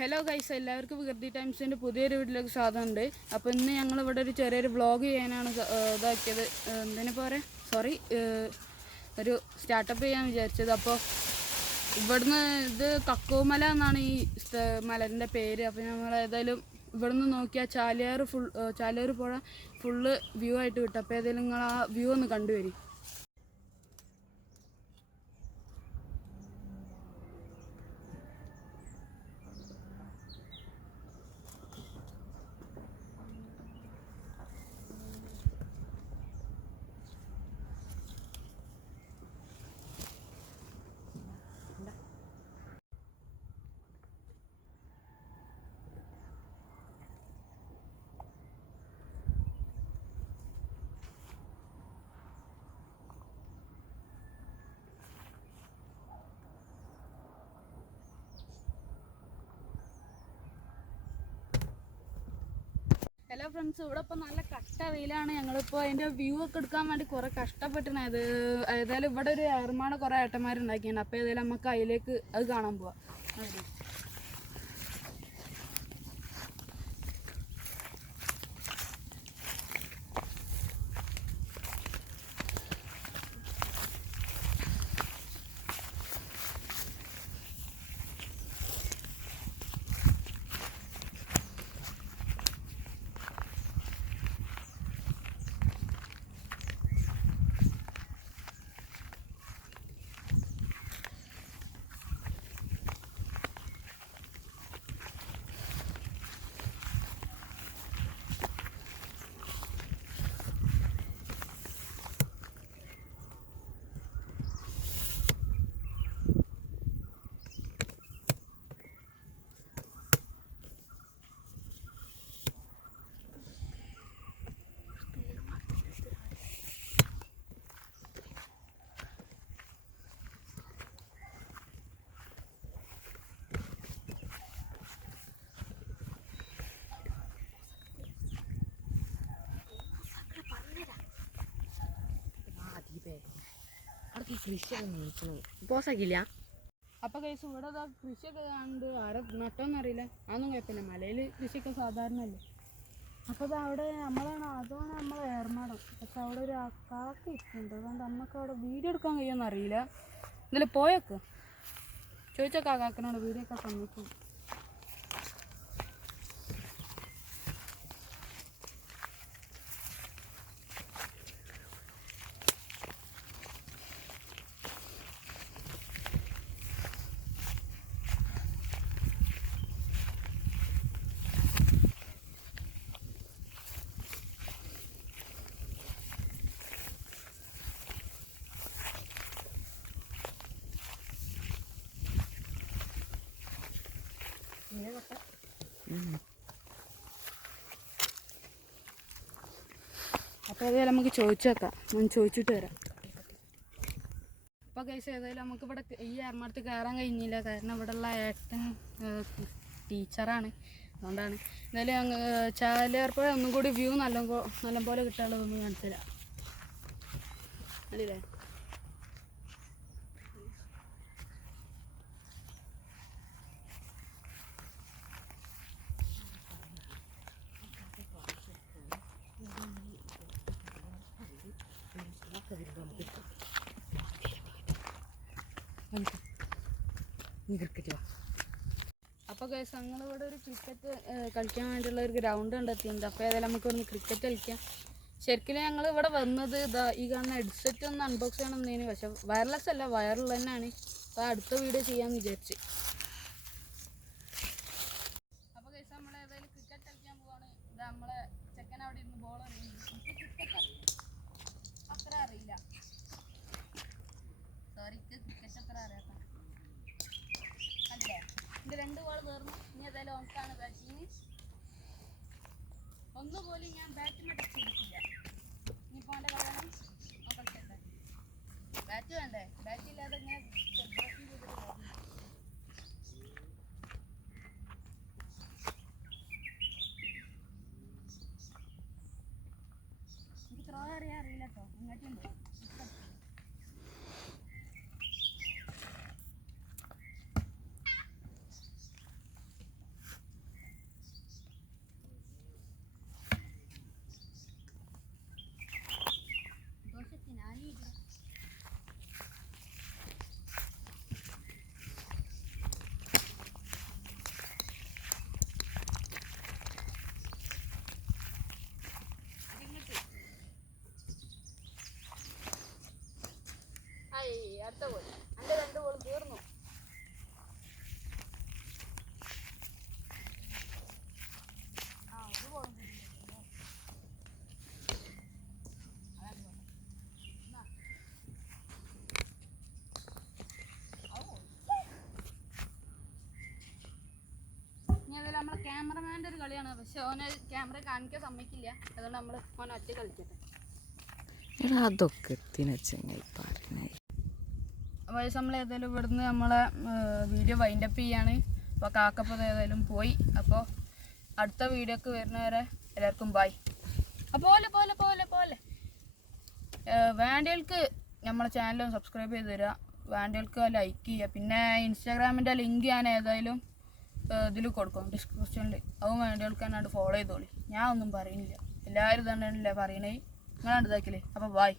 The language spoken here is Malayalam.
ഹലോ ഗൈസ്, എല്ലാവർക്കും വികൃതി ടൈംസിൻ്റെ പുതിയൊരു വീട്ടിലേക്ക് സ്വാഗതമുണ്ട്. അപ്പോൾ ഇന്ന് ഞങ്ങളിവിടെ ഒരു ചെറിയൊരു വ്ളോഗ് ചെയ്യാനാണ് ഇതാക്കിയത്. എന്തിനു പോരെ ഒരു സ്റ്റാർട്ടപ്പ് ചെയ്യാൻ വിചാരിച്ചത്. അപ്പോൾ ഇവിടുന്ന് ഇത് കക്കോമല എന്നാണ് ഈ മലൻ്റെ പേര്. അപ്പോൾ നമ്മൾ ഏതായാലും ഇവിടുന്ന് നോക്കിയാൽ ചാലിയാർ പുഴ ഫുള്ള് വ്യൂ ആയിട്ട് കിട്ടും. അപ്പോൾ ഏതായാലും നിങ്ങൾ ആ വ്യൂ ഒന്ന് കണ്ടുവരും. ഹലോ ഫ്രണ്ട്സ്, ഇവിടെ ഇപ്പോൾ നല്ല കട്ട വെയിലാണ്. ഞങ്ങളിപ്പോൾ അതിൻ്റെ വ്യൂ ഒക്കെ എടുക്കാൻ വേണ്ടി കുറേ കഷ്ടപ്പെട്ടിരുന്നത്. ഏതായാലും ഇവിടെ ഒരു ഏർമാട കുറേ ഏട്ടന്മാരുണ്ടാക്കിയാണ്. അപ്പോൾ ഏതായാലും നമുക്ക് അതിലേക്ക് അത് കാണാൻ പോവാം. പോസാക്കില്ല. അപ്പോൾ കഴിച്ച് ഇവിടെ കൃഷിയൊക്കെ കാണുന്നുണ്ട്. ആരെ നട്ടോന്നറിയില്ല. അതൊന്നും കുഴപ്പമില്ല, മലയിൽ കൃഷിയൊക്കെ സാധാരണ അല്ലേ. അപ്പോൾ അവിടെ അതാണ് നമ്മളെ ഏർമാടം. പക്ഷെ അവിടെ ഒരു കാക്ക ഇരിക്കുന്നുണ്ട്. അതുകൊണ്ട് നമുക്ക് അവിടെ വീഡിയോ എടുക്കാൻ കഴിയുമെന്ന് അറിയില്ല. എന്നാലും പോയൊക്കെ ചോദിച്ചൊക്കെ ആ കാക്കനോട് വീഡിയോ ഒക്കെ സമ്മതിക്കും. അപ്പോൾ ഏതായാലും നമുക്ക് ചോദിച്ചേക്കാം. ഞാൻ ചോദിച്ചിട്ട് വരാം. അപ്പോൾ കേസ് ഏതായാലും നമുക്കിവിടെ ഈ ഏർമാടത്ത് കയറാൻ കഴിഞ്ഞില്ല. കാരണം ഇവിടെയുള്ള ഏട്ടൻ ടീച്ചറാണ്. അതുകൊണ്ടാണ് എന്തായാലും ചാലിയാർപ്പുഴ ഒന്നും കൂടി വ്യൂ നല്ലപോലെ കിട്ടാനുള്ളതൊന്നും കാണിച്ചു തരാം. അല്ലേ? അപ്പോൾ ഗൈസ്, ഞങ്ങളിവിടെ ഒരു ക്രിക്കറ്റ് കളിക്കാൻ വേണ്ടിയുള്ള ഒരു ഗ്രൗണ്ട് കണ്ടെത്തിയിട്ടുണ്ട്. അപ്പോൾ ഏതായാലും നമുക്കൊന്ന് ക്രിക്കറ്റ് കളിക്കാം. ശരിക്കും ഞങ്ങൾ ഇവിടെ വന്നത് ഈ കാണുന്ന ഹെഡ്സെറ്റ് ഒന്ന് അൺബോക്സ് ചെയ്യണമെന്നതിന്. പക്ഷെ വയർലെസ് അല്ല, വയറുള്ള തന്നെയാണ്. അപ്പോൾ അടുത്ത വീഡിയോ ചെയ്യാമെന്ന് വിചാരിച്ച്. അപ്പോൾ ഗൈസ്, നമ്മൾ ഏതായാലും ക്രിക്കറ്റ് കളിക്കാൻ പോവാണ്. ഇത് നമ്മളെ ചെക്കൻ അവിടെ ഇരുന്ന് ബോൾ അറിയുന്നു. ക്രിക്കറ്റ് അത്ര അറിയില്ല. സോറി, ക്രിക്കറ്റ് അത്ര അറിയാത്ത. അല്ലേ, എൻ്റെ 2 ബോൾ തീർന്നു. ഇനി ഏതായാലും ഓൺക്കാണ് ബാറ്റിങ്. ഒന്നുപോലും ഞാൻ ബാറ്റ് മടിച്ചിരിക്കില്ല. ഇനിയിപ്പോൾ അവൻ്റെ കളയണം. കളിച്ചേട്ടെ. ബാറ്റ് വേണ്ടേ? ബാറ്റ് ഇല്ലാതെ ഇങ്ങനെ സെലിബ്രേഷൻ ചെയ്തിട്ട് പോകുന്നു. എനിക്ക് ത്രോ അറിയില്ല കേട്ടോ. ഇങ്ങോട്ടും അടുത്ത ബോൾ എൻ്റെ 2 ബോൾ തീർന്നു. ഇനി അതിൽ നമ്മളെ ക്യാമറമാൻ്റെ ഒരു കളിയാണ്. പക്ഷെ ഓനെ ക്യാമറ കാണിക്കാൻ സമ്മതിക്കില്ല. അതുകൊണ്ട് നമ്മൾ ഓൻ ഒറ്റ കളിക്കട്ടെ. അതൊക്കെ ചങ്ങായി പറഞ്ഞേ. അപ്പോൾ നമ്മൾ ഏതായാലും ഇവിടുന്ന് നമ്മളെ വീഡിയോ വൈൻഡപ്പ് ചെയ്യാണ്. അപ്പോൾ കാക്കപ്പോൾ ഏതായാലും പോയി. അപ്പോൾ അടുത്ത വീഡിയോക്ക് വരുന്നവരെ എല്ലാവർക്കും ബൈ. പോലെ പോലെ പോലെ പോലെ വേണ്ടികൾക്ക് നമ്മളെ ചാനൽ സബ്സ്ക്രൈബ് ചെയ്ത് തരിക. വേണ്ടികൾക്ക് ലൈക്ക് ചെയ്യുക. പിന്നെ ഇൻസ്റ്റാഗ്രാമിൻ്റെ ലിങ്ക് ഞാൻ ഏതായാലും ഇതിൽ കൊടുക്കും ഡിസ്ക്രിപ്ഷനിൽ. അതും വേണ്ടികൾക്ക് തന്നെ ഫോളോ ചെയ്തോളി. ഞാൻ ഒന്നും പറയുന്നില്ല. എല്ലാവരും തന്നെയല്ലേ പറയണേ. നിങ്ങളാണ് ഇതാക്കില്ലേ. അപ്പോൾ ബൈ.